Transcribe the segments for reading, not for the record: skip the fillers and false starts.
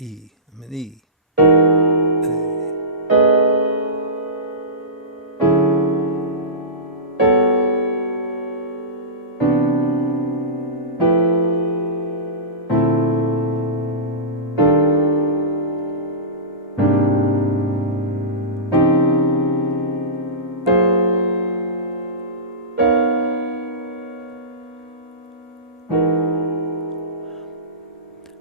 E. I'm an E.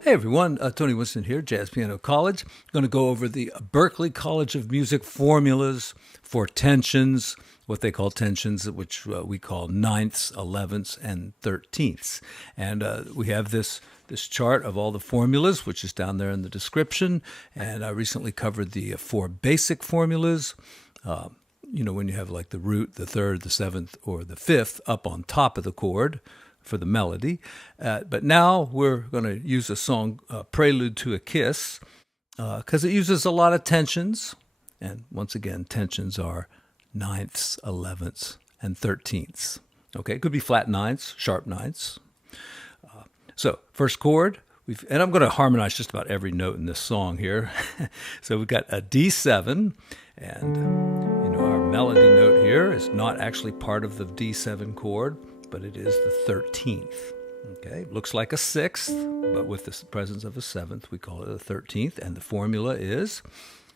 Hey everyone, Tony Winston here, Jazz Piano College. I'm going to go over the Berklee College of Music formulas for tensions, what they call tensions, which we call ninths, 11ths, and 13ths. And we have this chart of all the formulas, which is down there in the description. And I recently covered the four basic formulas. When you have like the root, the third, the seventh, or the fifth up on top of the chord for the melody. But now we're going to use a song, Prelude to a Kiss, because it uses a lot of tensions. And once again, tensions are ninths, 11ths, and 13ths. Okay, it could be flat ninths, sharp ninths. So first chord, and I'm going to harmonize just about every note in this song here. So we've got a D7, and our melody note here is not actually part of the D7 chord, but it is the 13th. Okay, looks like a sixth, but with the presence of a seventh, we call it a 13th. And the formula is,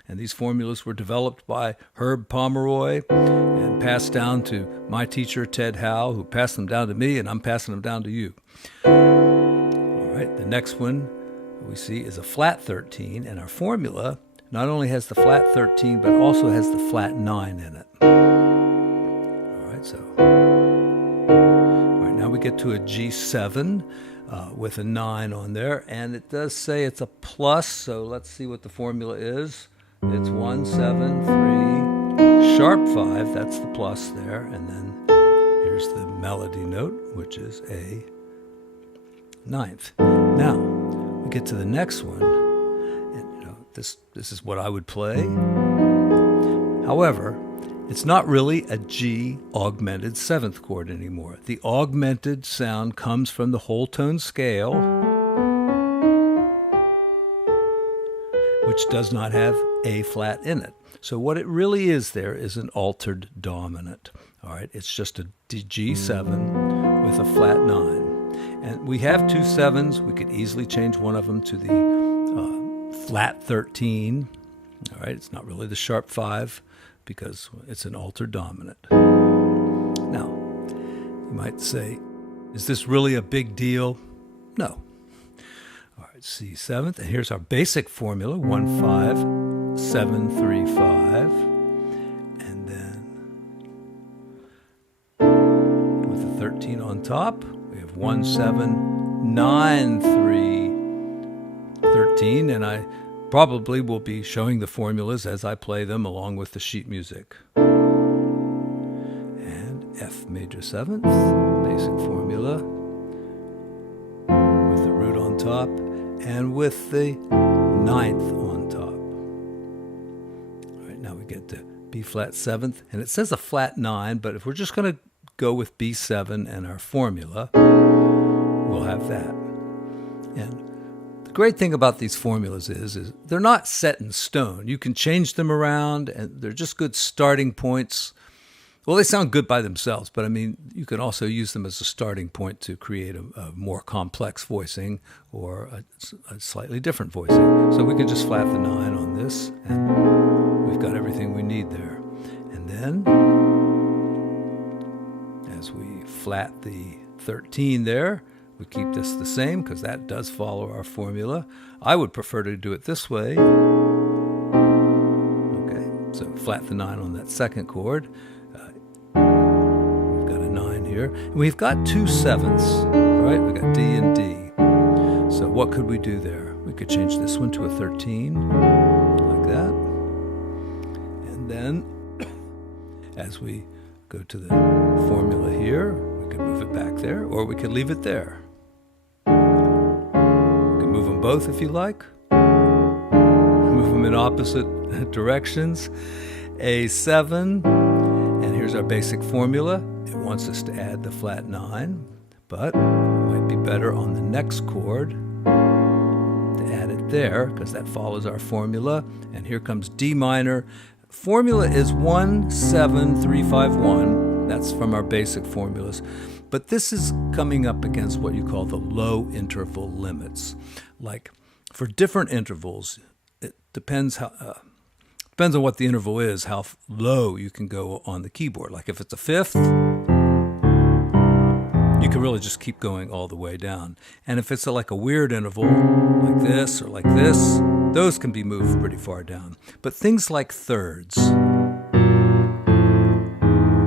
and these formulas were developed by Herb Pomeroy and passed down to my teacher, Ted Howe, who passed them down to me, and I'm passing them down to you. All right, the next one we see is a flat 13, and our formula not only has the flat 13, but also has the flat 9 in it. All right, so now we get to a G7 with a 9 on there, and it does say it's a plus, so let's see what the formula is. It's 1, 7, 3, sharp 5, that's the plus there, and then here's the melody note, which is a ninth. Now, we get to the next one, and this is what I would play. However, it's not really a G augmented seventh chord anymore. The augmented sound comes from the whole tone scale, which does not have A flat in it. So what it really is there is an altered dominant. All right, it's just a G7 with a flat 9. And we have two sevens. We could easily change one of them to the flat 13. All right, it's not really the sharp 5, because it's an altered dominant. Now, you might say, is this really a big deal? No. All right, C seventh, and here's our basic formula, 1, 5, 7, 3, 5. And then with the 13 on top, we have 1, 7, 9, 3, 13, and I probably will be showing the formulas as I play them along with the sheet music. And F major 7th, basic formula, with the root on top and with the 9th on top. All right, now we get to B flat 7th, and it says a flat 9, but if we're just going to go with B7 and our formula, we'll have that. And the great thing about these formulas is they're not set in stone. You can change them around, and they're just good starting points. Well, they sound good by themselves, but I mean, you can also use them as a starting point to create a more complex voicing or a slightly different voicing. So we can just flat the 9 on this, and we've got everything we need there. And then, as we flat the 13 there, we keep this the same because that does follow our formula. I would prefer to do it this way. Okay, so flat the 9 on that second chord. We've got a 9 here. And we've got two sevenths, right? We've got D and D. So what could we do there? We could change this one to a 13, like that. And then, as we go to the formula here, we could move it back there, or we could leave it there. Move them both if you like. Move them in opposite directions. A7, and here's our basic formula. It wants us to add the flat 9, but it might be better on the next chord to add it there because that follows our formula. And here comes D minor. Formula is 1-7-3-5-1. That's from our basic formulas. But this is coming up against what you call the low interval limits. Like for different intervals, it depends on what the interval is, how low you can go on the keyboard. Like if it's a fifth, you can really just keep going all the way down. And if it's like a weird interval, like this or like this, those can be moved pretty far down. But things like thirds,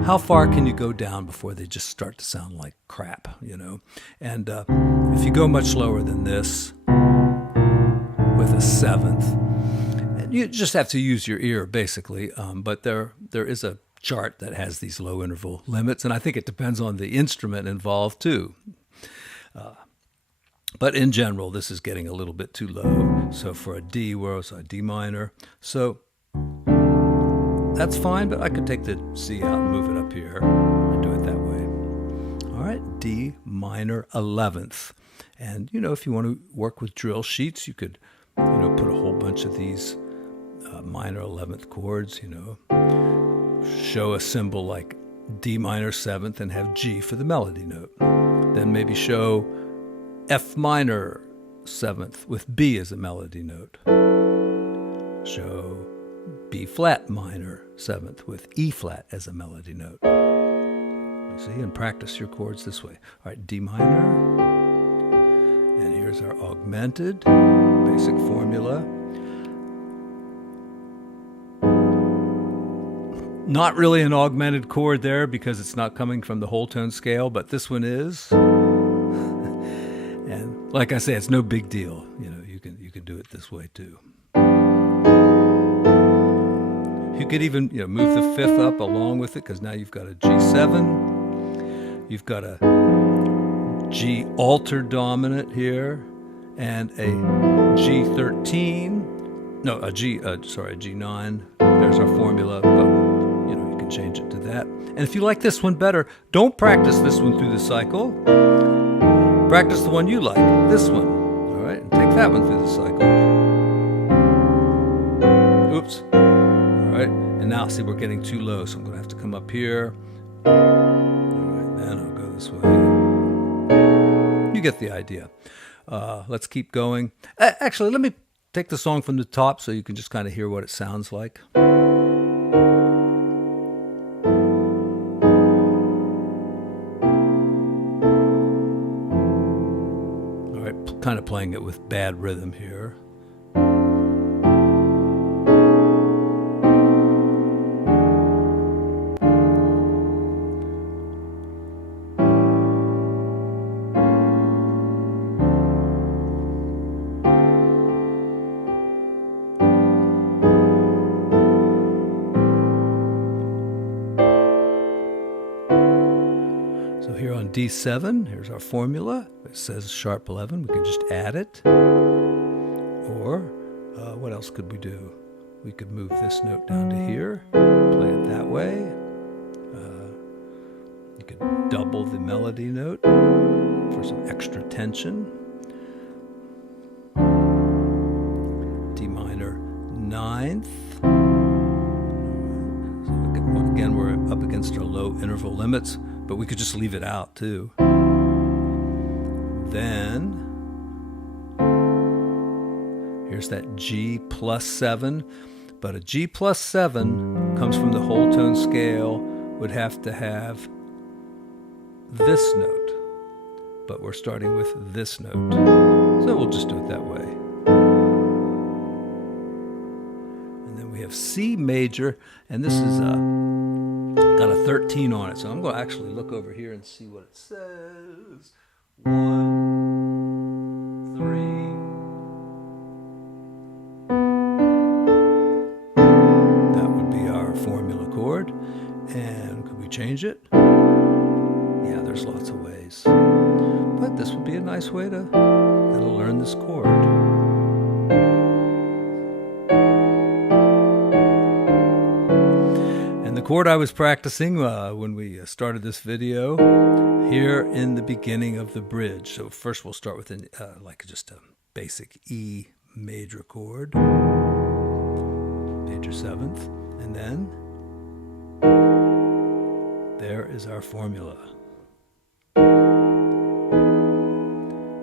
how far can you go down before they just start to sound like crap, you know? And if you go much lower than this with a seventh, you just have to use your ear, basically. But there is a chart that has these low interval limits, and I think it depends on the instrument involved, too. But in general, this is getting a little bit too low. So for a D, we're also a D minor. So that's fine, but I could take the C out and move it up here and do it that way. All right, D minor 11th. And, you know, if you want to work with drill sheets, you could, you know, put a whole bunch of these minor 11th chords, you know, show a symbol like D minor 7th and have G for the melody note. Then maybe show F minor 7th with B as a melody note. Show B flat minor 7th with E flat as a melody note. You see, and practice your chords this way. All right, D minor. And here's our augmented basic formula. Not really an augmented chord there because it's not coming from the whole tone scale, but this one is. And like I say, it's no big deal. You know, you can do it this way too. You could even, you know, move the fifth up along with it because now you've got a G7, you've got a G alter dominant here, and a G13. No, a G9. There's our formula, but you know, you can change it to that. And if you like this one better, don't practice this one through the cycle. Practice the one you like, this one. All right, and take that one through the cycle. Oops. All right, and now see, we're getting too low, so I'm going to have to come up here. All right, then I'll go this way. You get the idea. Let's keep going. Actually, let me take the song from the top so you can just kind of hear what it sounds like. All right, kind of playing it with bad rhythm here. D7, here's our formula. It says sharp 11. We can just add it. Or what else could we do? We could move this note down to here, play it that way. You could double the melody note for some extra tension. D minor 9th. So again, we're up against our low interval limits. But we could just leave it out too. Then here's that G plus 7. But a G plus 7 comes from the whole tone scale, would have to have this note. But we're starting with this note. So we'll just do it that way. And then we have C major, and this is got a 13 on it, so I'm going to actually look over here and see what it says. 1, 3. That would be our formula chord. And could we change it? Yeah, there's lots of ways. But this would be a nice way to kind of learn this chord. The chord I was practicing when we started this video here in the beginning of the bridge. So first we'll start with like just a basic E major chord, major seventh, and then there is our formula.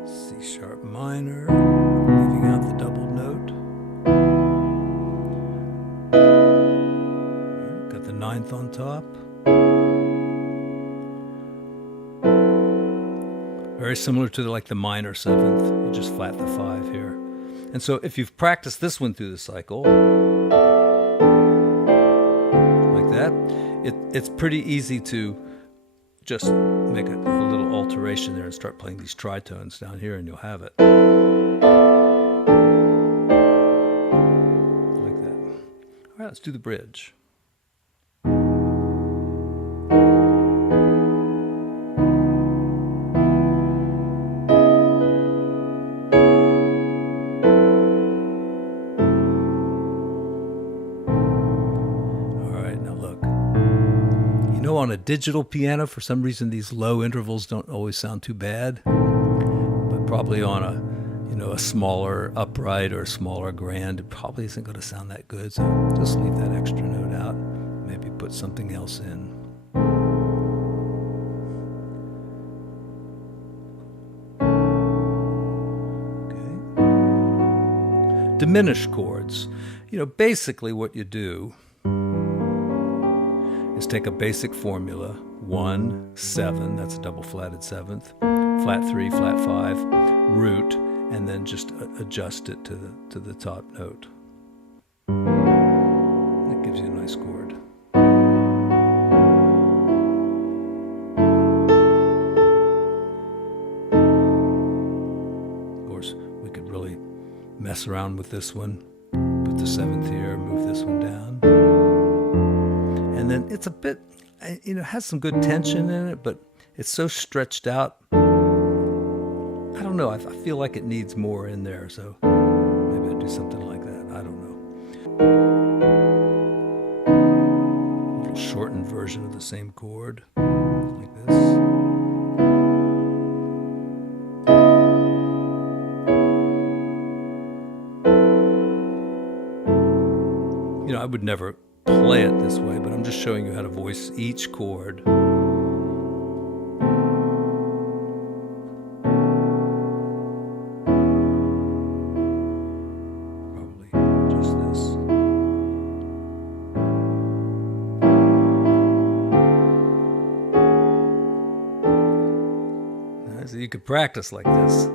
C sharp minor, leaving out the double note. Got the ninth on top. Very similar to like the minor seventh. You just flat the 5 here. And so if you've practiced this one through the cycle, like that, it's pretty easy to just make a little alteration there and start playing these tritones down here, and you'll have it. Like that. All right, let's do the bridge. On a digital piano, for some reason these low intervals don't always sound too bad, but probably on a a smaller upright or a smaller grand, it probably isn't going to sound that good. So just leave that extra note out, maybe put something else in. Okay. Diminished chords. Basically what you do is take a basic formula, 1, 7, that's a double flatted 7th, flat 3, flat 5, root, and then just adjust it to the top note. That gives you a nice chord. Of course, we could really mess around with this one, put the 7th here, move this one down. And then it's a bit, has some good tension in it, but it's so stretched out. I don't know. I feel like it needs more in there. So maybe I'll do something like that. I don't know. A little shortened version of the same chord, like this. I would never play it this way, but I'm just showing you how to voice each chord. Probably just this. So you could practice like this.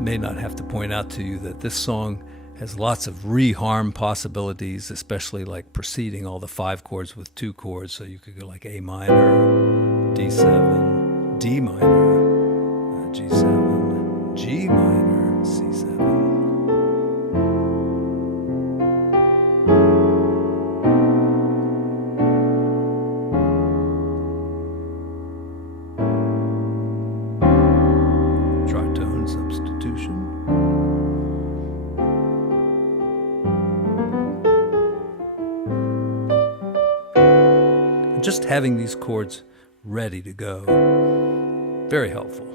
May not have to point out to you that this song has lots of reharm possibilities, especially like preceding all the 5 chords with 2 chords. So you could go like A minor, D7, D minor, G7, G minor, C7. Substitution. And just having these chords ready to go, very helpful.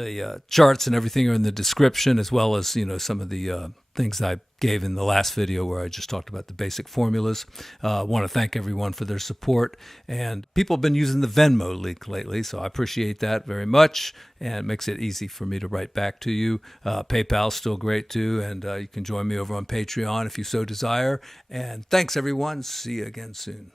The charts and everything are in the description, as well as some of the things I gave in the last video where I just talked about the basic formulas. I want to thank everyone for their support, and people have been using the Venmo link lately, so I appreciate that very much, and it makes it easy for me to write back to you. PayPal's still great too, and you can join me over on Patreon if you so desire. And thanks everyone. See you again soon.